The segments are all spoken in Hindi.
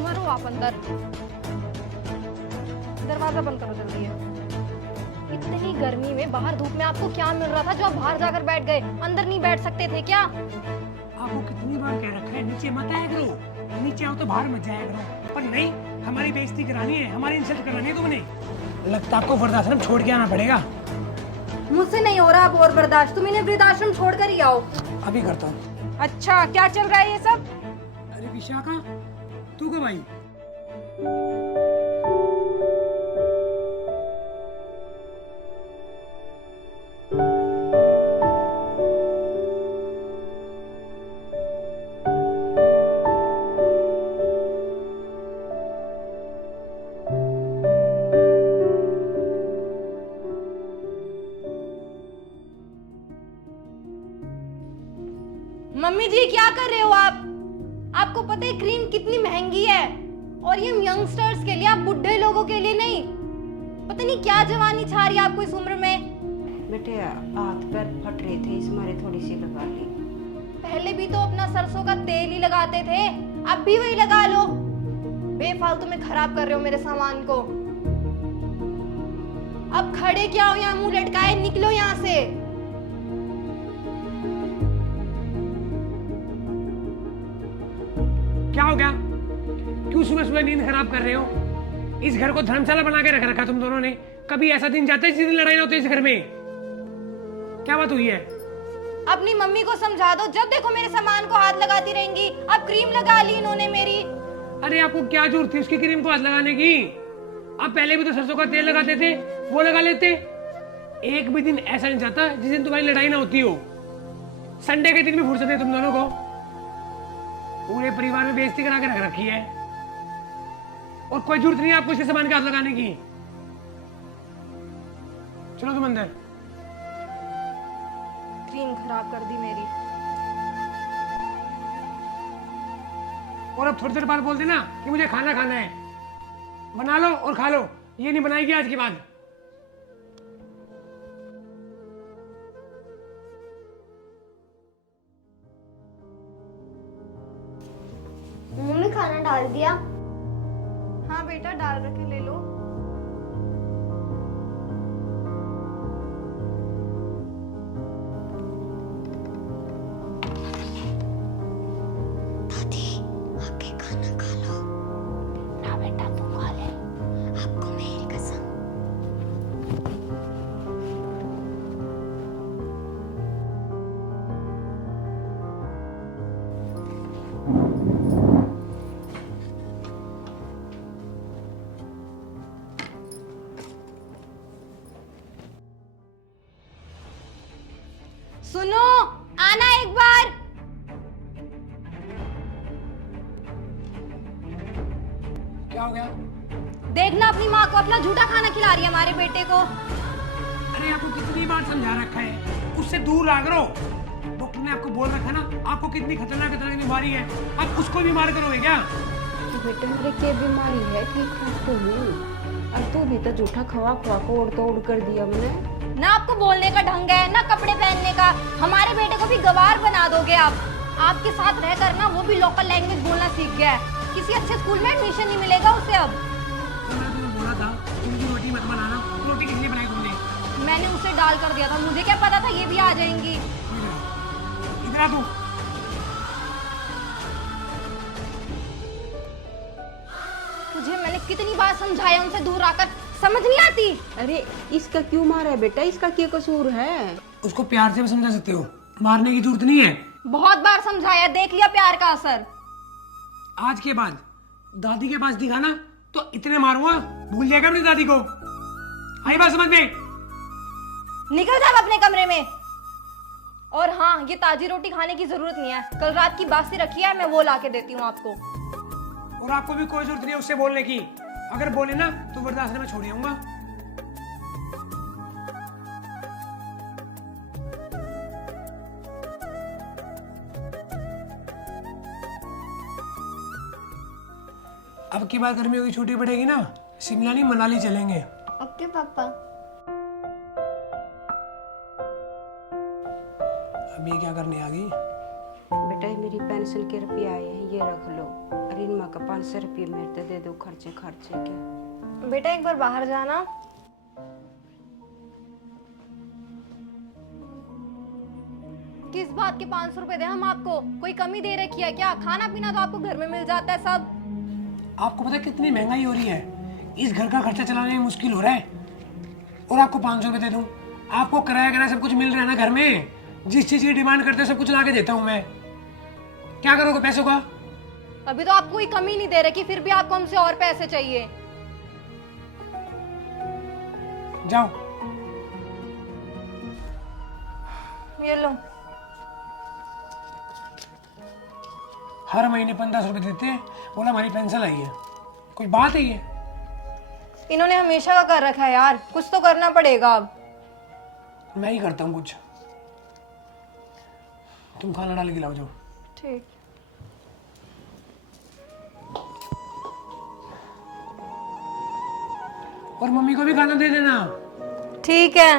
मरो आप अंदर। दरवाजा बंद करो जल्दी है। इतनी गर्मी में बाहर धूप में आपको क्या मिल रहा था जो आप बाहर जाकर बैठ गए? अंदर नहीं बैठ सकते थे क्या? आपको कितनी बार कह रखा है नीचे मत आया करो, नीचे आओ तो बाहर मत जाया करो, पर नहीं, हमारी बेइज्जती करानी है, हमारी इंसल्ट करानी है तुमने। लगता है आपको वृद्धाश्रम छोड़ के आना पड़ेगा। मुझसे नहीं हो रहा अब और बर्दाश्त, तुम इन्हें वृद्धाश्रम छोड़ कर ही आओ। अभी करता हूँ। अच्छा क्या चल रहा है ये सब? अरे विशाखा, तू कब आई? मम्मी जी क्या कर रहे हो आप? आपको पता है क्रीम कितनी महंगी है, और ये यंगस्टर्स के लिए, आप बुढ़े लोगों के लिए नहीं। पता नहीं क्या जवानी छा रही है आपको इस उम्र में। बेटे हाथ पैर फट रहे थे, इस मारे थोड़ी सी लगा ली। पहले भी तो अपना सरसों का तेल ही लगाते थे, अब भी वही लगा लो। बेफालतू में खराब कर रहे हो मेरे सामान को। अब खड़े क्या हो यहाँ मुंह लटकाए, निकलो यहाँ से। क्या हो गया? क्यों सुबह सुबह नींद खराब कर रहे हो? इस घर को धर्मशाला बना के रख रखा तुम दोनों ने। कभी ऐसा दिन जाता है जिस दिन लड़ाई ना होती इस घर में? क्या बात हुई है? अपनी मम्मी को समझा दो, जब देखो मेरे सामान को हाथ लगाती रहेंगी। अब क्रीम लगा ली इन्होंने मेरी। अरे आपको क्या जरूरत थी उसकी क्रीम को हाथ लगाने की? आप पहले भी तो सरसों का तेल लगाते थे, वो लगा लेते। एक भी दिन ऐसा नहीं जाता जिस दिन तुम्हारी लड़ाई ना होती हो। संडे के दिन भी फुर्सत है तुम दोनों को। पूरे परिवार में बेइज्जती करा के रख रखी है, और कोई जरूरत नहीं है आपको इसके सामान के हाथ लगाने की। चलो तुम अंदर। क्रीम खराब कर दी मेरी। और अब थोड़ी देर बाद बोल देना कि मुझे खाना खाना है। बना लो और खा लो, ये नहीं बनाएगी आज के बाद। मम्मी खाना डाल दिया? हाँ बेटा डाल रखे, ले लो। दादी आके खाना खा लो ना। बेटा तुम खा ले, आपको मेरी कसम। सुनो, आना एक बार। क्या हो गया? देखना अपनी माँ को अपना झूठा खाना खिला रही है हमारे बेटे को। अरे आपको कितनी बार समझा रखा है उससे दूर रहा करो। डॉक्टर ने आपको बोल रखा ना आपको कितनी खतरनाक खतरनाक बीमारी है, आप उसको बीमार करोगे क्या? तो बेटे मेरे क्या बीमारी है, ठीक ठाक तो हूँ। और तू भी तो झूठा खवा खवा को उड़ तोड़ कर दिया मैंने। ना आपको बोलने का ढंग है, ना कपड़े पहनने का। हमारे बेटे को भी गवार बना दोगे आप। आपके साथ रहकर ना वो भी लोकल लैंग्वेज बोलना सीख गया है। किसी अच्छे स्कूल में एडमिशन नहीं मिलेगा उसे अब। तो मैं तुम्हें बोला था तुमकी रोटी मत बनाना। रोटी किसने बनाई तुमने? मैंने उसे डाल कर दिया था, मुझे क्या पता था ये भी आ जाएंगी। इधर आ तू। तुझे मैंने कितनी बार समझाया उनसे दूर आकर, समझ नहीं आती। अरे इसका क्यों मारा है बेटा, इसका क्या कसूर है? उसको प्यार से भी समझा सकते हो, मारने की जरूरत नहीं है। बहुत बार समझाया, देख लिया प्यार का असर। आज के बाद दादी के पास दिखाना तो इतने मारूंगा भूल जाएगा अपनी दादी को। आई बात समझ में? निकल जा अपने कमरे में। और हाँ, ये ताजी रोटी खाने की जरूरत नहीं है, कल रात की बासी रखी है, मैं वो ला के देती हूँ आपको। और आपको भी कोई जरूरत नहीं है उससे बोलने की। अगर बोले ना तो वृद्धाश्रम में छोड़ आऊंगा। अब की बार गर्मियों की छुट्टी पड़ेगी ना, शिमला नहीं मनाली चलेंगे। ओके पापा। अब ये क्या करने आ गई? बेटा ये मेरी पेंशन के रुपये आए हैं, ये रख लो। अरे इन माँ का 500 रुपये मेरे को दे दो खर्चे खर्चे के। बेटा एक बार बाहर जाना। किस बात के 500 रुपए दे हम आपको? कोई कमी दे रखी है क्या? खाना पीना तो आपको घर में मिल जाता है सब। आपको पता है कितनी महंगाई हो रही है? इस घर का खर्चा चलाने में मुश्किल हो रहा है और आपको 500 रुपए दे दूं? आपको किराया सब कुछ मिल रहा है ना घर में। जिस चीज की डिमांड करते हैं सब कुछ ला के देता हूँ मैं। क्या करोगे पैसों का? अभी तो आपको कोई कमी नहीं दे रखी, फिर भी आपको हमसे और पैसे चाहिए। जाओ। ये लो। हर महीने 1500 रुपए देते हैं, बोला हमारी पेंशन आई है। कोई बात है ये? इन्होंने हमेशा का कर रखा है यार, कुछ तो करना पड़ेगा अब। मैं ही करता हूँ कुछ। तुम खाना डाल के लाओ जाओ। ठीक। और मम्मी को भी खाना दे देना। ठीक है।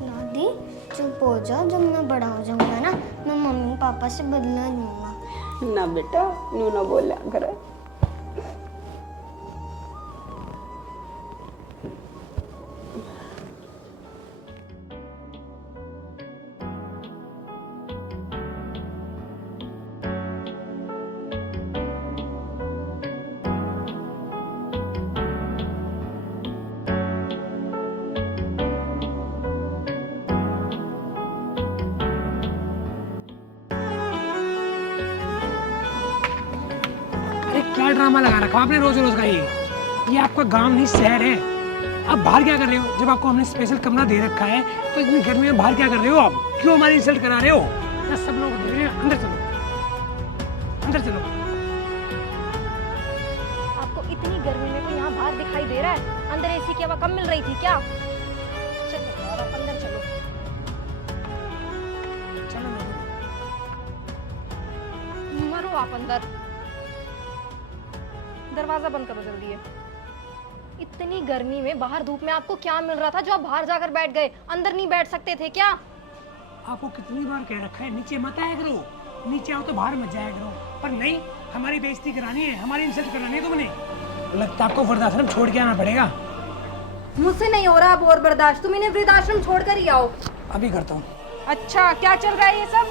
दादी चुप हो जाओ, जब मैं बड़ा हो जाऊंगा ना मैं मम्मी पापा से बदला लूंगा। ना बेटा, नू ना बोला कर। अरे क्या ड्रामा लगा रखा आपने रोज रोज का? ये आपका गांव नहीं शहर है। आप बाहर क्या कर रहे हो? जब आपको हमने स्पेशल कमरा दे रखा है तो इतनी गर्मी में बाहर क्या कर रहे हो आप? क्यों हमारी इंसल्ट करा रहे हो? ना सब लोग देख रहे हैं। अंदर चलो, अंदर चलो। आपको इतनी गर्मी में कोई यहाँ बाहर दिखाई दे रहा है? अंदर एसी की हवा कम मिल रही थी क्या? चलो और आप अंदर चलो। चलो मरो आप अंदर। दरवाजा बंद करो जल्दी है। इतनी गर्मी में बाहर धूप में आपको क्या मिल रहा था जो आप बाहर जाकर बैठ गए? अंदर नहीं बैठ सकते थे क्या? आपको कितनी बार कह रखा है नीचे मत आया करो, नीचे आओ तो बाहर मत जाया करो, पर नहीं, हमारी बेइज्जती करानी है, हमारी इंसल्ट करानी है तुमने। लगता है आपको वृद्धाश्रम छोड़ के आना पड़ेगा। मुझसे नहीं हो रहा अब और बर्दाश्त, तुम इन्हें वृद्धाश्रम छोड़ कर ही आओ। अभी करता हूँ। अच्छा क्या चल रहा है ये सब?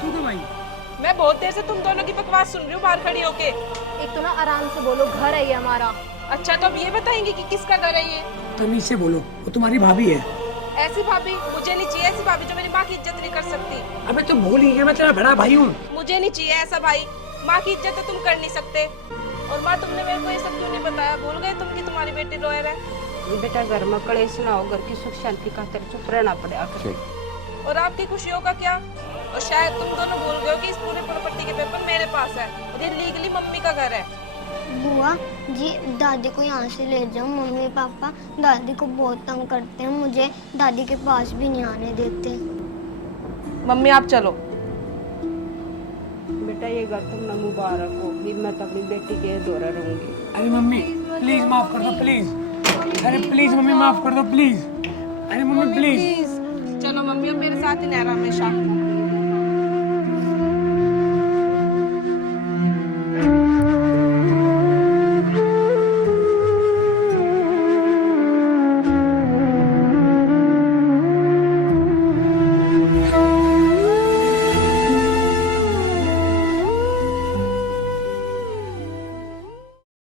तू तो भाई मैं बहुत देर से तुम दोनों की बकवास सुन रही हूँ बाहर खड़ी होके। एक तो ना आराम से बोलो, घर है ये हमारा। अच्छा तो अब ये बताएंगे कि किसका घर है ये? तमीज से बोलो, वो तुम्हारी भाभी है। ऐसी भाभी मुझे नहीं चाहिए, ऐसी भाभी जो मेरी माँ की इज्जत नहीं कर सकती। अबे तो भूल ही गया, मैं तेरा बड़ा भाई हूँ। मुझे नहीं चाहिए ऐसा भाई। माँ की इज्जत तो तुम कर नहीं सकते। और माँ तुमने मेरे को ये सब क्यों नहीं बताया? भूल गए तुम कि तुम्हारी बेटी रोए है? बेटा घर में कलेश ना हो, घर की सुख शांति खातिर चुप रहना पड़ेगा। और आपकी खुशियों का क्या? और शायद तुम दोनों भूल गए हो कि इस पूरे प्रॉपर्टी के पेपर मेरे पास है और ये लीगली मम्मी का घर है। बुआ जी दादी को यहाँ से ले जाओ, मम्मी पापा दादी को बहुत तंग करते हैं, मुझे दादी के पास भी नहीं आने देते। मम्मी आप चलो। बेटा ये घर तुमने मुबारक हो, भी मैं तो अपनी बेटी के दौरा रहूंगी। अरे मम्मी प्लीज माफ कर दो प्लीज। अरे प्लीज मम्मी माफ कर दो प्लीज। अरे मम्मी प्लीज। चलो मम्मी अब मेरे साथ ही रह रहा हमेशा।